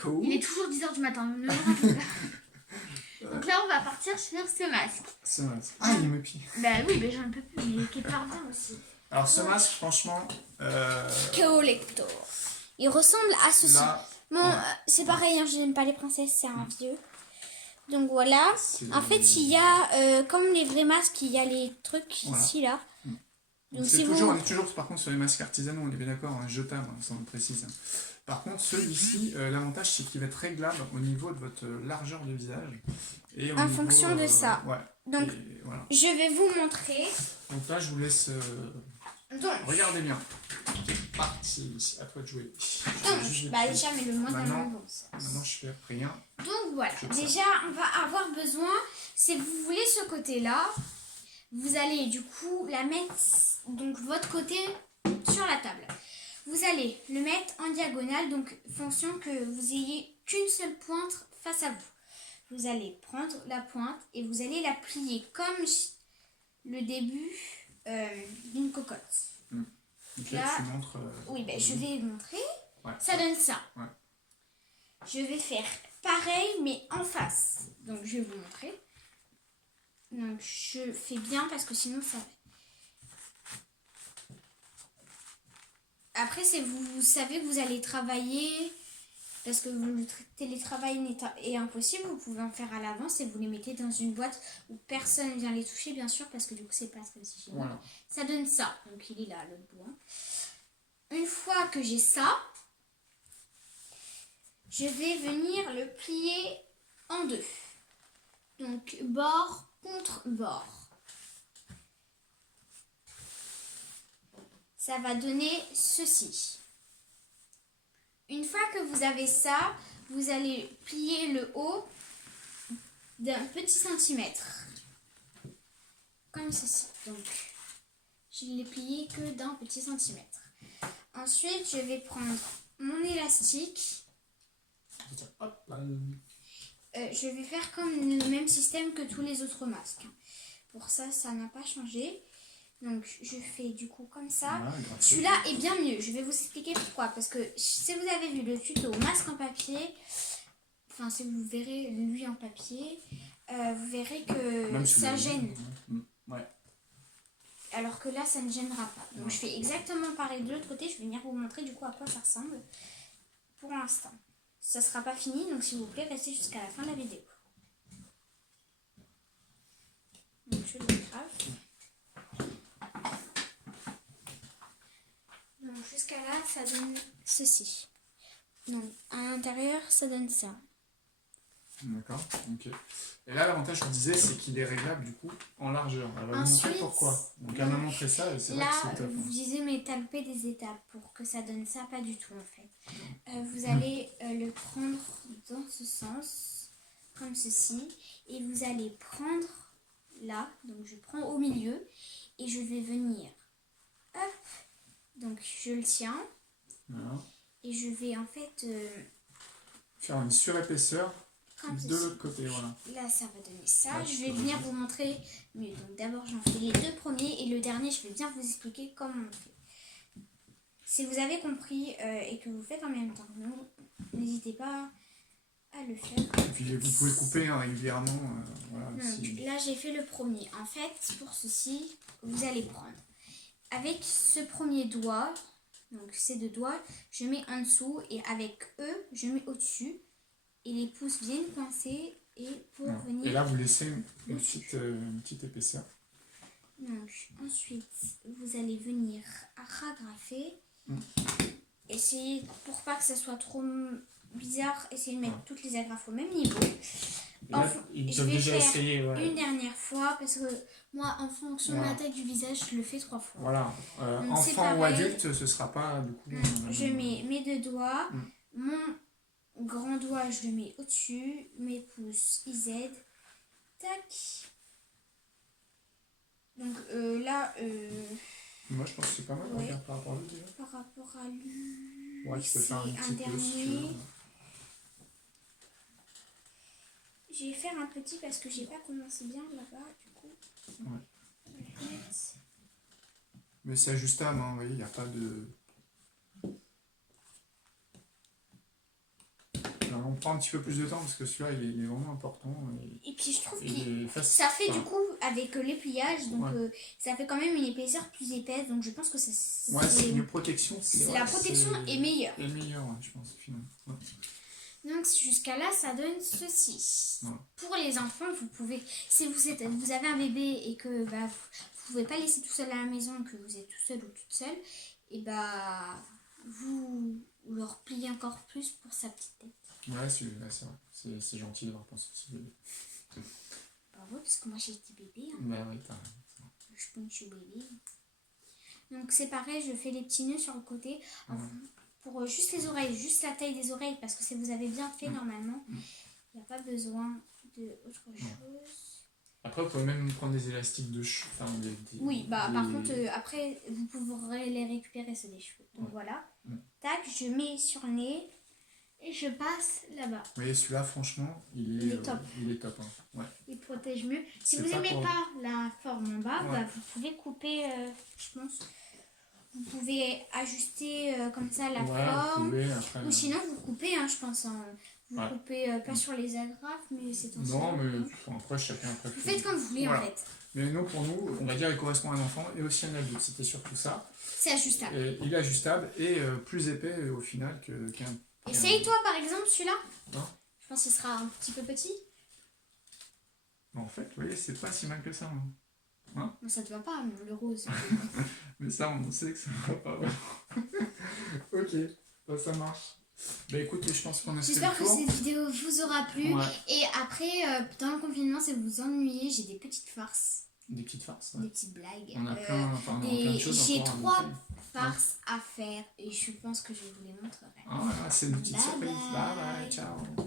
cool. Il est toujours 10h du matin. Ne me rappelle pas. Donc là, on va partir sur ce masque. Ce masque. Ah, il me pied. Bah oui, mais j'en peux plus. Il est qui part bien aussi. Alors, ce masque, franchement. Collector. Il ressemble à ceci. Là, Bon, ouais. c'est pareil, hein, je n'aime pas les princesses, c'est un vieux. Donc voilà. C'est- En fait, il y a, comme les vrais masques, il y a les trucs Voilà. ici, là. Donc, si on est toujours, par contre, sur les masques artisanaux, on est bien d'accord, hein, jetables, hein, ça on le précise. Par contre, celui-ci, l'avantage, c'est qu'il va être réglable au niveau de votre largeur de visage. Et En fonction de ça. Ouais. Donc, Et voilà. je vais vous montrer. Donc là, je vous laisse. Donc, Regardez bien. C'est parti. À toi de jouer. bah déjà, mais le moins dans Maintenant- le bon sens. Maintenant, je fais rien. Donc voilà, Je sais. déjà on va avoir besoin, si vous voulez ce côté-là, vous allez du coup la mettre, donc votre côté sur la table. Vous allez le mettre en diagonale, donc fonction que vous ayez qu'une seule pointe face à vous. Vous allez prendre la pointe et vous allez la plier comme le début d'une cocotte. Ok, Là- tu montres. Oui, ben, je vais montrer. Ouais. Ça donne ça. Ouais. Je vais faire pareil, mais en face. Donc, je vais vous montrer. Donc, je fais bien parce que sinon, ça... Après, c'est vous savez que vous allez travailler parce que le télétravail est impossible. Vous pouvez en faire à l'avance et vous les mettez dans une boîte où personne ne vient les toucher, bien sûr, parce que du coup, c'est pas très hygiénique. Voilà. Ça donne ça. Donc, il est là, l'autre bout. Hein. Une fois que j'ai ça, je vais venir le plier en deux. Donc, bord contre bord. Ça va donner ceci. Une fois que vous avez ça, vous allez plier le haut d'un petit centimètre. Comme ceci. Donc, je ne l'ai plié que d'un petit centimètre. Ensuite, je vais prendre mon élastique. Hop là. Je vais faire comme le même système que tous les autres masques. Pour ça, ça n'a pas changé. Donc, je fais du coup comme ça. Voilà, grâce. Celui-là est bien mieux. Je vais vous expliquer pourquoi. Parce que si vous avez vu le tuto masque en papier, enfin, si vous verrez lui en papier, vous verrez que Même si ça vous- gêne. Ouais. Alors que là, ça ne gênera pas. Donc, je fais exactement pareil de l'autre côté. Je vais venir vous montrer du coup à quoi ça ressemble pour l'instant. Ça sera pas fini, donc s'il vous plaît, restez jusqu'à la fin de la vidéo. Donc, je le grave. Donc, jusqu'à là, ça donne ceci. Donc, à l'intérieur, ça donne ça. D'accord. Ok. Et là, l'avantage, je vous disais, c'est qu'il est réglable du coup en largeur. Elle va vous montrer Ensuite, pourquoi. Donc, elle m'a montré ça et c'est vrai Là, que c'est top. vous disiez, mais t'as loupé des étapes pour que ça donne ça, pas du tout en fait. Vous allez le prendre dans ce sens, comme ceci, et vous allez prendre là, donc je prends au milieu, et je vais venir, hop, donc je le tiens, Voilà. et je vais en fait, Faire une surépaisseur comme de ceci. l'autre côté, voilà. Là, ça va donner ça. Ouais, Je je vais peux venir regarder. vous montrer mieux. Donc d'abord, j'en fais les deux premiers, et le dernier, je vais bien vous expliquer comment on fait. Si vous avez compris et que vous faites en même temps que nous, n'hésitez pas à le faire. Et puis, vous pouvez couper hein, régulièrement. Voilà, Donc si- là, j'ai fait le premier. En fait, pour ceci, vous allez prendre avec ce premier doigt, donc ces deux doigts, je mets en dessous et avec eux, je mets au-dessus. Et les pouces viennent coincer et pour voilà. venir... Et là, vous laissez une petite épaisseur. Donc, ensuite, vous allez venir ragrafer. Essayez, pour pas que ça soit trop bizarre, essayez de mettre toutes les agrafes au même niveau. Et là, ils je peuvent vais déjà faire essayer. Ouais. une dernière fois parce que moi, en fonction de la taille du visage, je le fais 3 fois. Voilà. Donc, c'est Enfant ou pareil. adulte, ce sera pas du coup. Je mets mes deux doigts, Mm. mon grand doigt, je le mets au-dessus, mes pouces, ils aident. Tac. Donc là, Moi, je pense que c'est pas mal. Ouais. Regarde par rapport à l'autre déjà. par rapport à lui, Ouais, tu peux c'est faire un un petit peu si tu dernier. veux. Je vais faire un petit parce que j'ai pas commencé bien là-bas, du coup. Ouais. On va le mettre. Mais c'est ajustable, hein, vous voyez, il n'y a pas de. Alors, on prend un petit peu plus de temps parce que celui-là il est vraiment important. Et puis je trouve que Il est facile. ça fait du Enfin, coup avec les pliages, donc Ouais. ça fait quand même une épaisseur plus épaisse, donc je pense que c'est Ouais, c'est une protection. la protection est meilleure. est meilleure, ouais, je pense, finalement. Ouais. Donc jusqu'à là, ça donne ceci. Ouais. Pour les enfants, vous pouvez, si vous avez un bébé et que bah, vous pouvez pas laisser tout seul à la maison, que vous êtes tout seul ou toute seule, et bah vous leur pliez encore plus pour sa petite tête. Ouais, c'est vrai. C'est gentil d'avoir pensé aussi bébé. Bah ouais, parce que moi j'ai été bébé, hein. Bah oui, t'as raison. Je suis bébé. Donc c'est pareil, je fais les petits nœuds sur le côté. Alors, pour juste les oreilles, juste la taille des oreilles, parce que si vous avez bien fait normalement, il n'y a pas besoin de autre chose. Après, vous pouvez même prendre des élastiques de cheveux. Enfin, Oui, bah par contre, après, vous pourrez les récupérer, c'est des cheveux. Donc voilà. Tac, je mets sur le nez et je passe là-bas. Vous voyez, celui-là, franchement, il est top. Il est top. Hein. Ouais. Il protège mieux. Si C'est vous pas n'aimez pour- pas la forme en bas, Ouais. bah, vous pouvez couper, je pense. Vous pouvez ajuster comme ça la Ouais, forme. vous pouvez, après, Ou sinon, vous coupez, hein, je pense. Hein. Vous Ouais. coupez pas sur les agrafes, mais c'est en Non, dessous. mais enfin, après, chacun après. Vous faites comme vous voulez Voilà. en fait. Mais nous, pour nous, on va dire, il correspond à un enfant et aussi à un adulte. C'était surtout ça. C'est ajustable. Et il est ajustable et plus épais au final qu'un. Essaye-toi par exemple celui-là. Non. Je pense qu'il sera un petit peu petit. En fait, vous voyez, c'est pas si mal que ça. Hein. Mais ça te va pas, le rose. Mais ça, on sait que ça va pas. Ok, bah, ça marche. Bah écoutez, je pense qu'on a fait J'espère le que tour. cette vidéo vous aura plu. Ouais. Et après, dans le confinement, si vous vous ennuyez, j'ai des petites farces, Des petites farces. Ouais. des petites blagues. On a plein, enfin, on a et plein de choses j'ai encore à 3 montrer. farces à faire et je pense que je vous les montrerai. Ah, ouais, c'est une petite Bye surprise. bye. Bye bye, ciao.